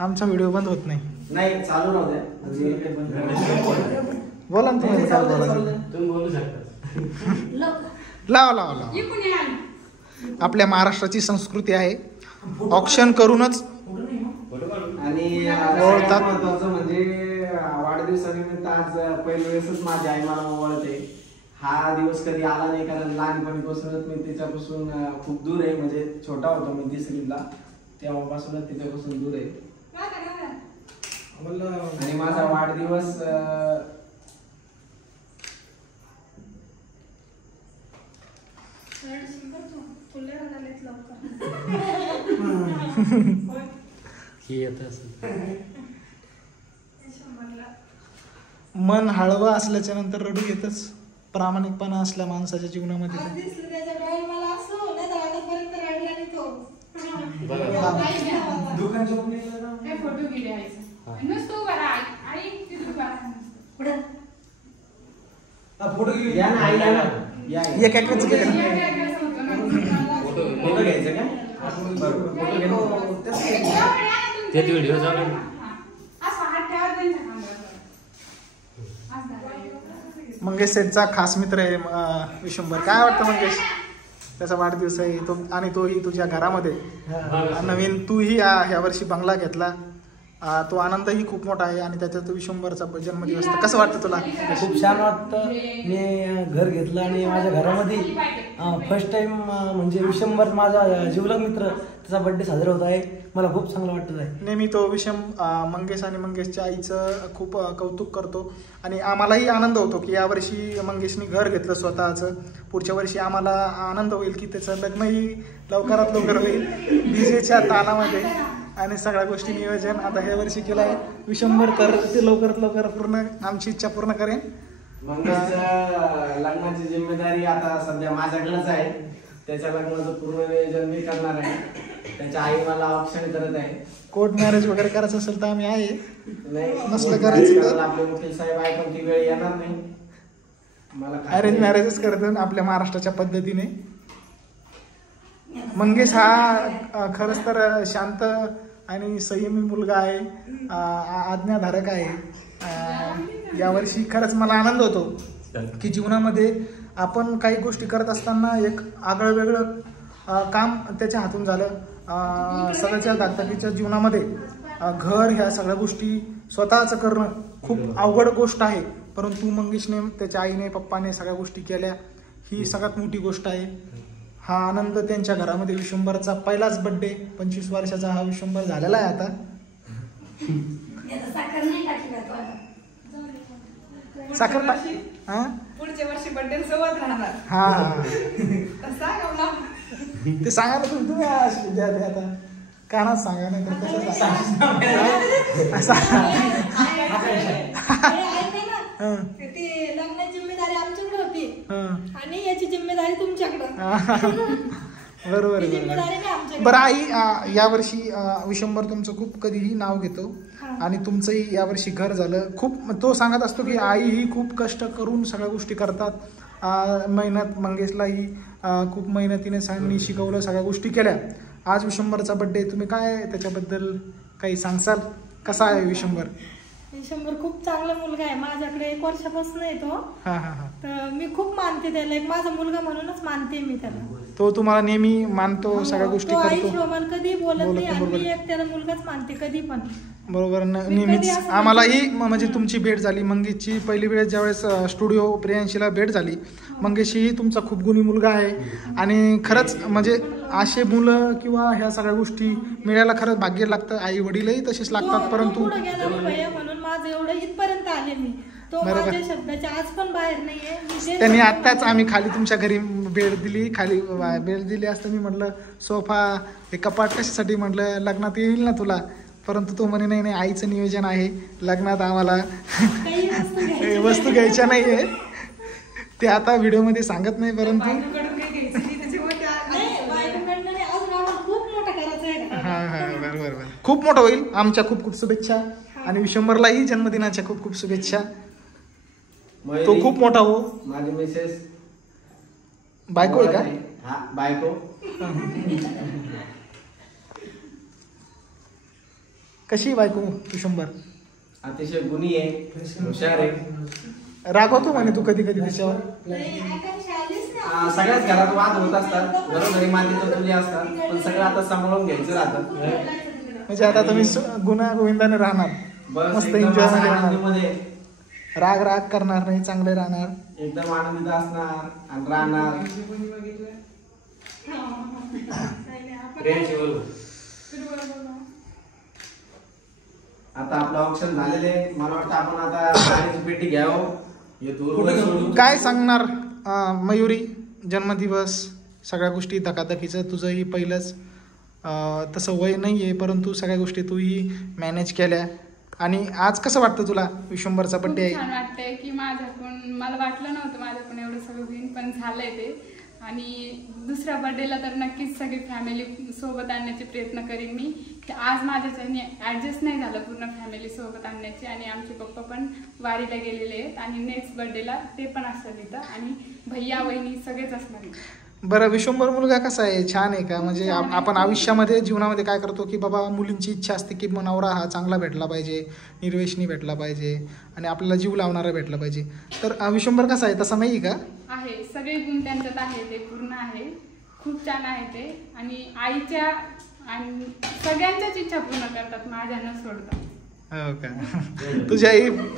आमचा व्हिडिओ बंद होत नाही. नाही चालू राहू द्या. बोला ना तुम्ही काय बोलायचं. तुम्ही बोलू शकता. लावा लावा लावा. आपल्या महाराष्ट्राची संस्कृती आहे ऑक्शन करूनच आणि महत्वाचं म्हणजे वाढदिवसानिमित्त आज पहिल्या वेळेसच माझी आई मला ओवाळते. हा दिवस कधी आला नाही कारण लहानपणीपासूनच मी तिच्यापासून खूप दूर आहे. म्हणजे छोटा होतो मी 3रीला तेव्हापासूनच तिच्यापासून दूर आहे. आणि माझा वाढदिवस मन हळवं असल्याच्या नंतर रडू येतच. प्रामाणिकपणा असल्या माणसाच्या जीवनामध्ये मंगेश सेठचा खास मित्र आहे विशंभर. काय वाटतं मंगेश, त्याचा वाढदिवस आहे तो आणि तोही तुझ्या घरामध्ये नवीन, तूही ह्या वर्षी बंगला घेतला, तो आनंदही खूप मोठा आहे आणि त्याच्यात विशंभरचा जन्मदिवस. कसं वाटतं तुला? खूप छान वाटतं. मी घर घेतलं आणि माझ्या घरामध्ये फर्स्ट टाइम म्हणजे विशंभर माझा जिवलग मित्र त्याचा बर्थडे साजरा होत आहे. मला खूप चांगलं वाटत आहे. नेहमी तो मंगेश आणि मंगेशच्या आईचं खूप कौतुक करतो आणि आम्हालाही आनंद होतो की यावर्षी मंगेशने घर घेतलं स्वतःचं. पुढच्या वर्षी आम्हाला आनंद होईल की त्याचं लग्नही लवकरात लवकर होईल डीजेच्या तालामध्ये आणि सगळ्या गोष्टी नियोजन आता ह्या वर्षी केलं आहे विशंभर. तर ते लवकरात लवकर पूर्ण आमची इच्छा पूर्ण करेन. मंगेशच्या लग्नाची जिम्मेदारी आता सध्या माझ्याकडेच आहे. त्याच्या लग्नाचं पूर्ण नियोजन मी करणार आहे. त्याच्या आई मला ऑप्शन करत आहे. कोर्ट मॅरेज वगैरे करायचं असेल तर आम्ही आहे, नसलं करायचं तर आपले वकील साहेब आहे पण ती वेळ येणार नाही. मला अरेंज मॅरेजच करतो आपल्या महाराष्ट्राच्या पद्धतीने. मंगेश हा खरंच तर शांत आणि संयमी मुलगा आहे, आज्ञाधारक आहे. यावर्षी खरंच मला आनंद होतो की जीवनामध्ये आपण काही गोष्टी करत असताना एक आगळं वेगळं काम त्याच्या हातून झालं. सगळ्याच्या दागदागीच्या जीवनामध्ये घर ह्या सगळ्या गोष्टी स्वतःच करणं खूप अवघड गोष्ट आहे, परंतु मंगेशने त्याच्या आईने पप्पाने सगळ्या गोष्टी केल्या, ही सगळ्यात मोठी गोष्ट आहे. हा आनंद त्यांच्या घरामध्ये विशंभरचा पहिलाच बर्थडे 25 वर्षाचा हा विशंभर झालेला आहे आता. साखर हा पुढच्या वर्षी बर्थडे सोबत राहणार. हा ते सांगा ना तुम्ही आता कानात सांगा नाही तर ती लग्नाची जिम्मेदारी आमच्याकडे होती आणि याची जिम्मेदारी तुमच्याकडे. बरोबर बरं. आई यावर्षी विशंभर तुमचं खूप कधीही नाव घेतो आणि तुमचंही यावर्षी घर झालं. खूप तो सांगत असतो की आई ही खूप कष्ट करून सगळ्या गोष्टी करतात. मेहनत मंगेशलाही खूप मेहनतीने सांनी शिकवलं, सगळ्या गोष्टी केल्या. आज विशंभरचा बर्थडे, तुम्ही काय त्याच्याबद्दल काही सांगसाल? कसा आहे विशंभर? विशंभर खूप चांगला मुलगा आहे. माझ्याकडे 1 वर्षापासून येतो. तर मी खूप मानते त्याला, एक माझा मुलगा म्हणूनच मानते मी त्याला. तो तुम्हाला नेहमी मानतो, सगळ्या गोष्टी करतो. आई कधी बोलत नाही आणि मी एक त्याला मुलगाच मानते कधी पण. बरोबर. नेहमीच आम्हालाही म्हणजे तुमची भेट झाली. मंगेशची पहिली वेळेस ज्यावेळेस स्टुडिओ प्रियांशीला भेट झाली, मंगेशही तुमचा खूप गुणी मुलगा आहे आणि खरंच म्हणजे असे मुलं किंवा ह्या सगळ्या गोष्टी मिळायला खरंच भाग्य लागतं. आई वडीलही तसेच लागतात. परंतु म्हणून माझं एवढं इथपर्यंत आले मी. तो माझ्या शब्दाच्या आज पण बाहेर नाहीये. त्यांनी आत्ताच आम्ही खाली तुमच्या घरी भेट दिली, खाली भेट दिली असतं मी म्हटलं सोफा हे कपाट कशासाठी, म्हटलं लग्नात येईल ना तुला, परंतु तो म्हणे नाही नाही आईचं नियोजन आहे लग्नात आम्हाला वस्तू घ्यायच्या नाहीये. ते आता व्हिडिओ मध्ये सांगत नाही, परंतु बरोबर खूप मोठं होईल. आमच्या खूप खूप शुभेच्छा आणि विशंभरलाही जन्मदिनाच्या खूप खूप शुभेच्छा. तो खूप मोठा हो. माझी मिसेस बायको आहे का? हा बायको. कशी बायको विशंभर? अतिशय गुणी आहे, हुशार आहे. रागवतो म्हणे तू कधी कधी तिच्यावर? सगळ्याच घरात वाद होत असतात, घरोघरी मातीचं चुली असतात, पण सगळं आता सांभाळून घ्यायचं राहतं. म्हणजे आता तुम्ही गुन्हा गोविंदाने राहणार, मस्त एन्जॉय मध्ये राहणार, राग राग करणार नाही, चांगले राहणार, एकदम आनंदित असणार आणि राहणार. आता आपलं ऑप्शन झालेले, मला वाटतं आपण आता गाडीची पेटी घ्यावं. काय सांगणार मयुरी? जन्मदिवस सगळ्या गोष्टी धकाधकीचं, तुझंही पहिलंच तसं वय नाही आहे, परंतु सगळ्या गोष्टी तूही मॅनेज केल्या. आणि आज कसं वाटतं तुला? विशंभरचा बड्डे आहे. छान वाटतंय की माझ्याकडून, मला वाटलं नव्हतं माझ्याकडून एवढं सगळं होईल, पण झालंय ते. आणि दुसऱ्या बर्थडेला तर नक्कीच सगळी फॅमिली सोबत आणण्याचे प्रयत्न करीन मी. आज माझ्याच्याने ॲडजस्ट नाही झालं पूर्ण फॅमिली सोबत आणण्याची, आणि आमचे पप्पा पण वारीला गेलेले आहेत, आणि नेक्स्ट बर्थडेला ते पण असतात इथं, आणि भैया वहिनी सगळेच असणार. बरं, विशंभर मुलगा कसा आहे? छान आहे का? म्हणजे आपण आयुष्यामध्ये जीवनामध्ये काय करतो की बाबा मुलींची इच्छा असते की नवरा हा चांगला भेटला पाहिजे, निर्वेशनी भेटला पाहिजे, आणि आपल्याला जीव लावणारा भेटला पाहिजे. तर विशंभर कसा आहे? तसा नाही का? आहे, सगळे गुण त्यांच्यात आहे, ते पूर्ण आहे, खूप छान आहे ते. आणि आईच्या आणि सगळ्यांच्याच इच्छा पूर्ण करतात, माझ्या न सोडतात. हो का? तुझ्या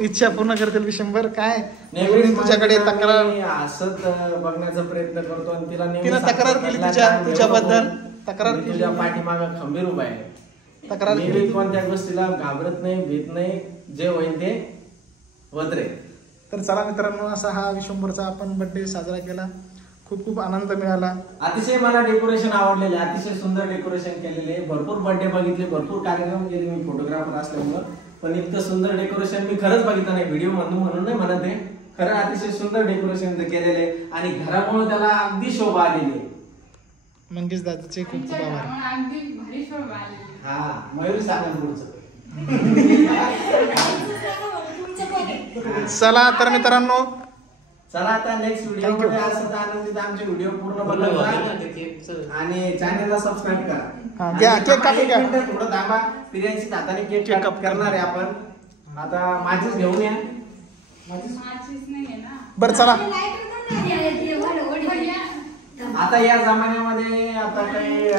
इच्छा पूर्ण करतील विशंभर. काय तुझ्याकडे तक्रार? हसत बघण्याचा प्रयत्न करतो, आणि तिला तक्रार केली तुझ्याबद्दल? तक्रार केली? तुझ्या पाठीमागं खंबीर उभा आहे. तक्रार केली? कोणत्या गोष्टीला घाबरत नाही, भीत नाही, जे होईल ते वदरे. तर चला मित्रांनो, असा हा विशंभरचा आपण बर्थडे साजरा केला, खूप खूप आनंद मिळाला. अतिशय मला डेकोरेशन आवडलेले, अतिशय सुंदर डेकोरेशन केलेले, भरपूर बर्थडे बघितले, भरपूर कार्यक्रम केले मी फोटोग्राफर असल्यामुळं, पण इतकं सुंदर डेकोरेशन मी खरंच बघितलं नाही. व्हिडिओ म्हणून नाही म्हणत आहे, खरं अतिशय सुंदर डेकोरेशन केलेले, आणि घरामुळे त्याला अगदी शोभा आलेली आहे. मंगेश दादाचे खूप खूप आभार. अगदी भारी शोभा आलेली. हा, मयूर सांगा पुढचं. चला तर मित्रांनो, चला आता नेक्स्ट व्हिडिओ मध्ये असं आनंदित आमचे व्हिडिओ पूर्ण बघा आणि चॅनलला सबस्क्राईब करा. घ्या केक कापून घ्या. थोडं थांबा, पिर्यांची हाताने केक कट करणार आहे आपण. आता माझीच घेऊन या. माझीच नाहीये ना. बरं चला. आता या जमान्यामध्ये आता काही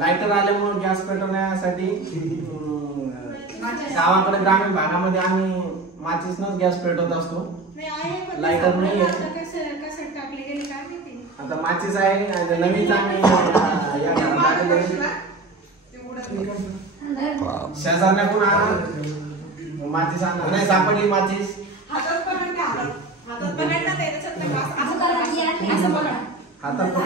लायटर आल्यामुळे गॅस पेटवण्यासाठी गावाकडे ग्रामीण भागामध्ये आम्ही माचीसनच गॅस पेटवत असतो. लायटर नाही आहे. आता माचीस आहे, नवीन आम्ही या शेजारण्याकडून आणा माचीस आणा. नाही सापडली माचीस. हातात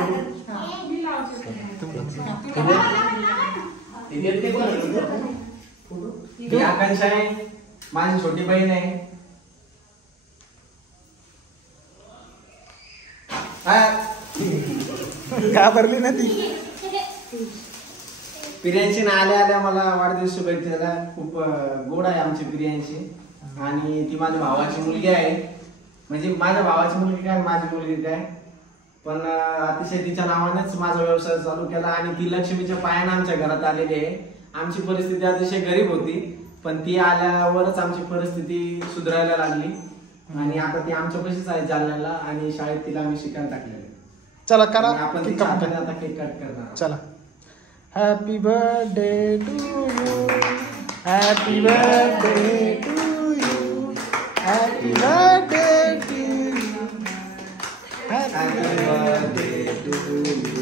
ही आकांक्षा आहे, माझी छोटी बहीण आहे. घाबरली ना ती. पिर्यांशी ना आल्या आल्या मला वाढदिवस शुभेच्छा दिल्या. खूप गोड आहे आमची पिर्यांशी, आणि ती माझ्या भावाची मुलगी आहे. म्हणजे माझ्या भावाची मुलगी काय, माझी मुलगी काय, पण अतिशय तिच्या नावानेच माझा व्यवसाय चालू केला. आणि ती लक्ष्मीच्या पायाने आमच्या घरात आलेली आहे. आमची परिस्थिती अतिशय गरीब होती, पण ती आल्यावरच आमची परिस्थिती सुधारायला लागली. आणि आता ती आमच्या कशीच आहे जालन्याला, आणि शाळेत तिला आम्ही शिकायला टाकलेलं. चला करा, आपण तिच्या हाताने आता केक कट करणार. चला. Happy birthday to you, happy birthday to you, happy birthday to you, happy birthday to you.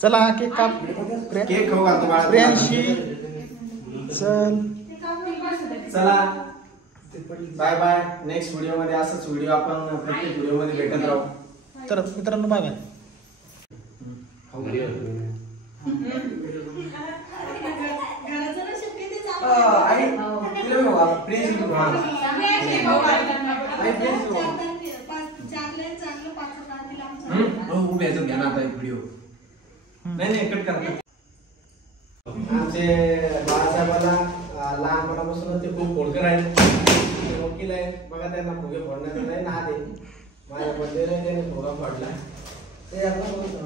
चला केक काप. केक खाऊ घालतो बाळा. प्रियांशी चल. चला बाय बाय. नेक्स्ट व्हिडिओ मध्ये असंच व्हिडिओ आपण प्रत्येक व्हिडिओ मध्ये भेटत राहू. तर मित्रांनो बाय बाय. व्हिडिओ नाही कट करा. आमचे बाळासाहेबाला लहानपणापासून ते खूप खोडकर आहेत, वकील आहेत. बघा त्यांना फुगे फोडण्याचा नाही ना. माझ्या बड्डेला त्याने फुगा फोडला. ते आता